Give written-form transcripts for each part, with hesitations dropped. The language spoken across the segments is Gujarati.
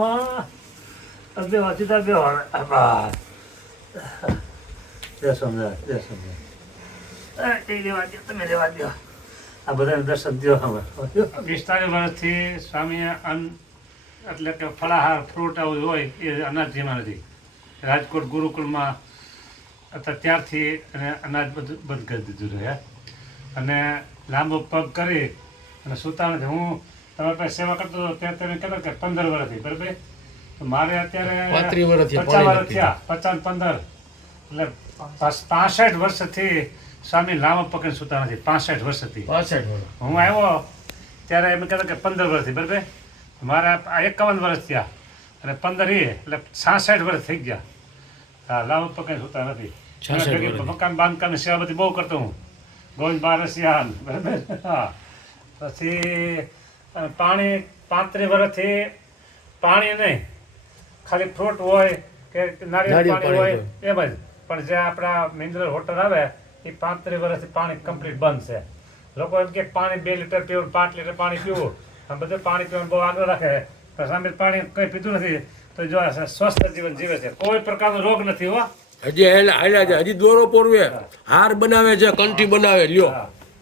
માં બે વાંચી તા બે બસ બે સમજાય એ લેવા દો તમે લેવા દો આ બધાને દર્શન દો અમે 45 વર્ષથી સ્વામી એટલે કે ફળાહાર ફ્રૂટ આવું હોય એ અનાજ જેમાં નથી રાજકોટ ગુરુકુળમાં અત્યારે ત્યારથી અને અનાજ બધું બંધ કરી દીધું રહે અને લાંબો પગ કરી અને સૂતા નથી હું તમારી પાસે સેવા કરતો હતો ત્યાં તમે કહેતા કે 15 વર્ષથી બરાબર તો મારે અત્યારે 50 વર્ષ થયા 50 15 એટલે 65 વર્ષથી સ્વામી લાંબા પકડીને સૂતા નથી 65 વર્ષથી હું આવ્યો ત્યારે એમ કહેતા કે 15 વર્ષથી બરાબર મારે 51 વર્ષ થયા અને 15 એટલે 66 વર્ષ થઈ ગયા હા લાંબા પકડીને સૂતા નથી મકાન બાંધકામની સેવા બધી બહુ કરતો હું ગોવિંદ બારસિયા બરાબર હા પછી પાણી 35 વર્ષથી પાણી નહીં ખાલી ફ્રૂટ હોય કે નારિયેળ પાણી હોય એમ જ પણ જે આપણા મિનરલ વોટર આવે એ 35 વર્ષથી પાણી કમ્પ્લીટ બંધ છે લોકો એમ કે પાણી 2 લીટર પીવું 5 લીટર પાણી પીવું આ બધું પાણી પીવાનું બહુ આગળ રાખે પણ સામે પાણી કંઈ પીતું નથી તો જો સ્વસ્થ જીવન જીવે છે કોઈ પ્રકારનો રોગ નથી હો હજી દોરો પોરવે હાર બનાવે છે કંઠી બનાવે લ્યો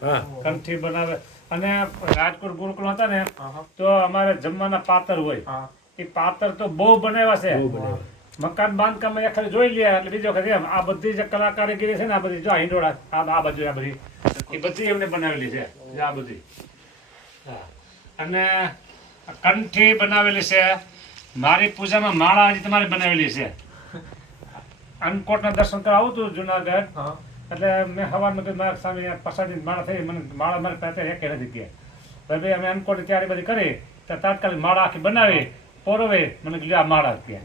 હા કંઠી બનાવે અને રાજકોટ ગુરુકુળ હતા ને તો અમારે જમવાના પાતર હોય એ પાતર તો બહુ બનાવ્યા છે મકાન બાંધકામ ખાલી જોઈ લે એટલે બીજો વખત એમ આ બધી જે કલાકારીગીરી છે ને આ બધી જો હિંડોળા આ બાજુ આ બધી એ બધી એમને બનાવેલી છે આ બધી અને કંઠી બનાવેલી છે મારી પૂજામાં માળા હજી તમારે બનાવેલી છે અન્નકોટના દર્શન કરવા આવું હતું જુનાગઢ એટલે મેં સવારમાં કહ્યું મારા સ્વામી પસાડી માળા થઈ મને માળા મારે પાસે એક નથી કે ભાઈ અમે અન્નકોટની તૈયારી બધી કરી તો તાત્કાલિક માળા આખી બનાવી પોરવે મને કીધું આ માળા કે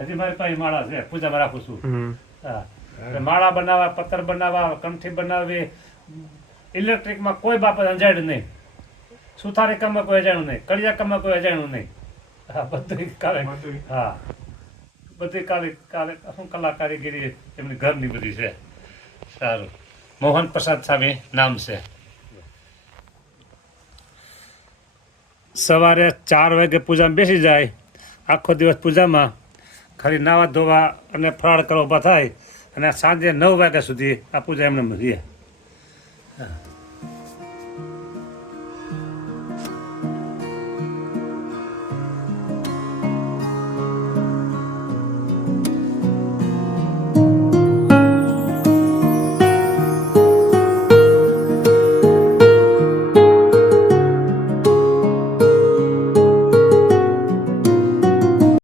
હજી મારી પાસે માળા છે પૂજામાં રાખું છું હા માળા બનાવવા પથ્થર બનાવવા કંઠી બનાવવી ઇલેક્ટ્રિકમાં કોઈ બાબત અંજાડ્યું નહીં સુથારી કામમાં કોઈ અજાણ્યું નહીં કડિયા કામમાં કોઈ અજાણ્યું નહીં હા બધું કાલે હા બધી કાલે શું કલાકારીગીરી એમની ઘરની બધી છે સારું મોહન પ્રસાદ સ્વામી નામ છે સવારે 4 વાગે પૂજામાં બેસી જાય આખો દિવસ પૂજામાં ખાલી નાવા ધોવા અને ફરાળ કરવા ઊભા થાય અને સાંજે 9 વાગ્યા સુધી આ પૂજા એમને રહે હા